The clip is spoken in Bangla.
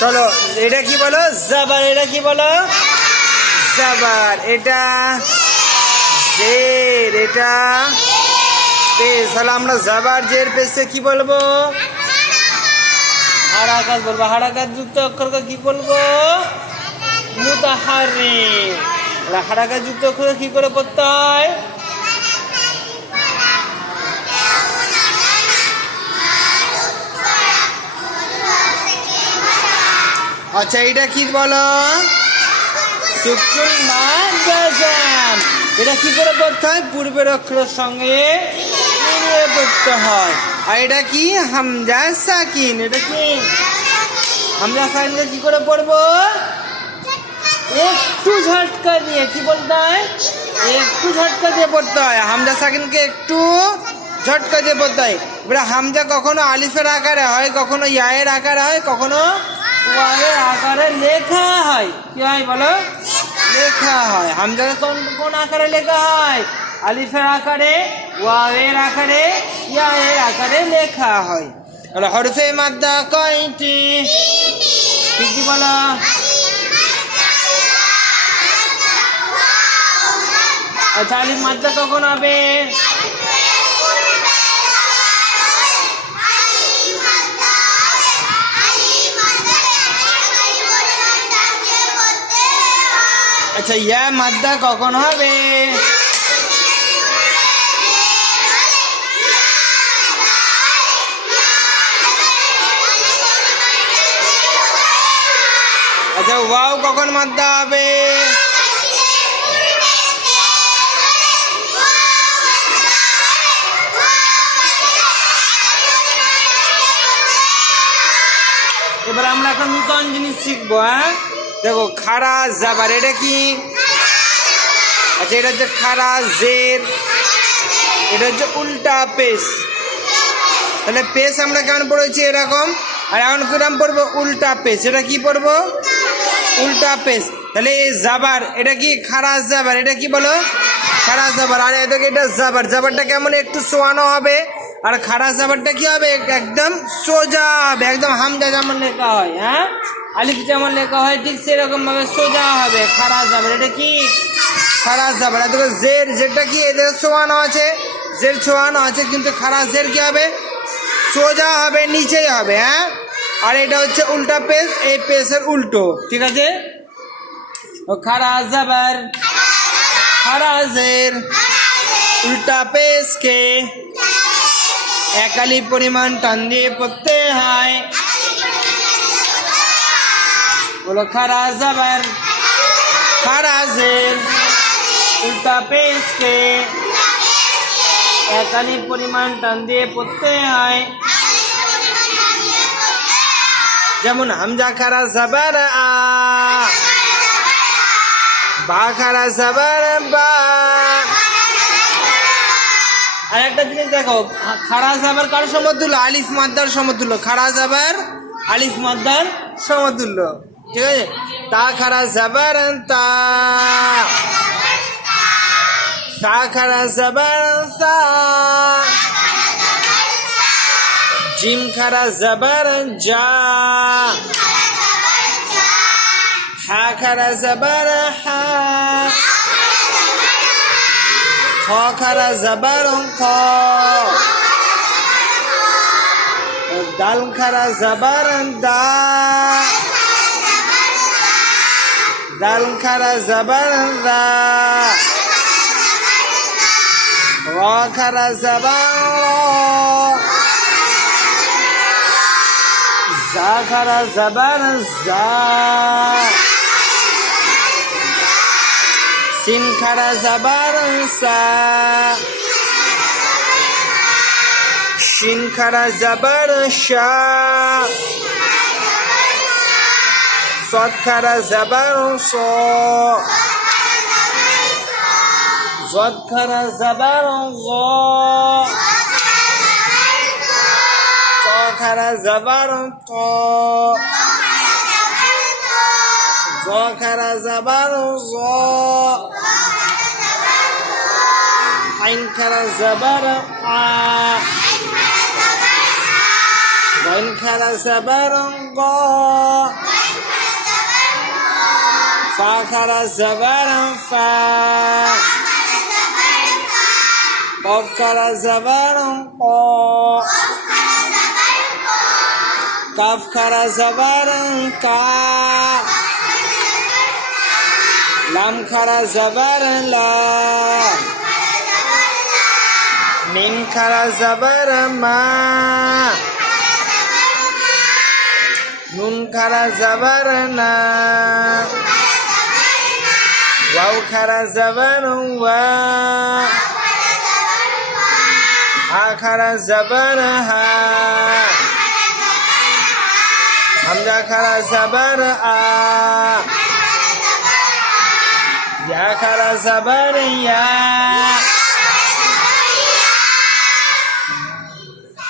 চলো এটা কি বলো? জাবার। এটা কি বলো? জাবার। এটা জের। এটা পেশ। তাহলে আমরা জাবার জের পেশে কি বলবো? হারাকাত বলবো। হারাকাত যুক্ত অক্ষরকে কি বলবো? মুতাহাররিক। হারাকাত যুক্ত অক্ষর কি করে পড়তে হয়? আচ্ছা এটা কি বলো? সুকুন মাদ জাজম। এটা কি করে পড়তে হয়? পূর্বের অক্ষরের সঙ্গে মিলিয়ে পড়তে হয়। আর এটা কি? হামজা সাকিন। এটা কি? হামজা সাকিনকে কি করে পড়বো? একটু ঝটকা দিয়ে। কি বলতে হয়? একটু ঝটকা দিয়ে পড়তে হয়। হামজা সাকিনকে একটু ঝটকা দিয়ে পড়তে হয়। এবারে হামজা কখনো আলিফের আকারে হয়, কখনো ইয়ায়ের আকারে হয়, কখনো ওয়াওয়ের আকারে লেখা হয়। কি হয় বলো? লেখা হয়। হামজাকে কোন আকারে লেখা হয়? আলিফের আকারে, ওয়াওয়ের আকারে, ইয়ায়ের আকারে লেখা হয়। তাহলে হরফে মাদ্দা কয়টি? কি বলো? আচ্ছা আলিফ মাদ্দা কখন হবে? আচ্ছা ইয়া মাদ্দা কখন হবে? আচ্ছা ওয়াও কখন মাদ্দা হবে? এবার আমরা একটা নতুন জিনিস শিখবো। হ্যাঁ দেখো, খাড়া জাবার। এটা কি? আচ্ছা এটা হচ্ছে খাড়া জের। এটা হচ্ছে উল্টা পেশ। তাহলে পেশ আমরা কেমন পড়েছি? এরকম। আর এখন কিরম পড়বো? উল্টা পেশ। এটা কি পড়বো? উল্টা পেশ। তাহলে এই জাবার, এটা কি? খাড়া জাবার। এটা কি বলো? খাড়া জাবার। আর এদিকে এটা জাবার। জাবারটা কেমন? একটু শোয়ানো হবে। আর খাড়া জাবারটা কি হবে? একদম সোজা হবে। একদম হামজা যেমন লেখা হয়, হ্যাঁ আলিফ যেমন লেখা হয়, ঠিক সেরকম ভাবে সোজা হবে খাড়া জাবার। এটা কি? খাড়া জাবার। এদিকে জের। জেরটা কি? এদের ছোঁয়ানো আছে, জের ছোঁয়ানো আছে, কিন্তু খাড়া জের কি হবে? সোজা হবে, নিচেই হবে। হ্যাঁ আর এটা হচ্ছে উল্টা পেশ। এই পেশের উল্টো। ঠিক আছে? খাড়া জাবার, খাড়া জের, উল্টা পেশকে এক আলিফ পরিমাণ টান দিয়ে পড়তে হয়। বলো খাড়া জাবার, খাড়া জের, উল্টা পেশকে এক আলিফ পরিমাণ টান দিয়ে পড়তে হয়। যেমন হামজা খাড়া জাবার আ, বা খাড়া জাবার বা। আর একটা জিনিস দেখো, খাড়া জাবার কার সমতুল্য? আলিফ মাদ্দার সমতুল্য। খাড়া জাবার আলিফ মাদ্দার সমতুল্য। ঠিক আছে? তা খাড়া জাবার তা, তা খাড়া জাবার তা, জিম খাড়া জাবার যা, হা খাড়া জাবার হা, খ খাড়া জাবার খ, দাল খাড়া জাবার দা, দাল খাড়া জাবার দা, র খাড়া জাবার র, জা খাড়া জাবার জা, সিন খাড়া জাবার সা, শিন খাড়া জাবার শা, সদ খাড়া জাবার স, জদ খাড়া জাবার গ, ত খাড়া জাবার ত, জ খাড়া জাবার জ, আইন খাড়া জাবার আ, গাইন খাড়া জাবার গ, fa khara zabar fa qaf khara zabar qa kaf khara zabar ka lam khara zabar la mim khara zabar ma nun khara zabar na waw khara zabar wa ha khara zabar ha hamza khara zabar a ya khara zabar ya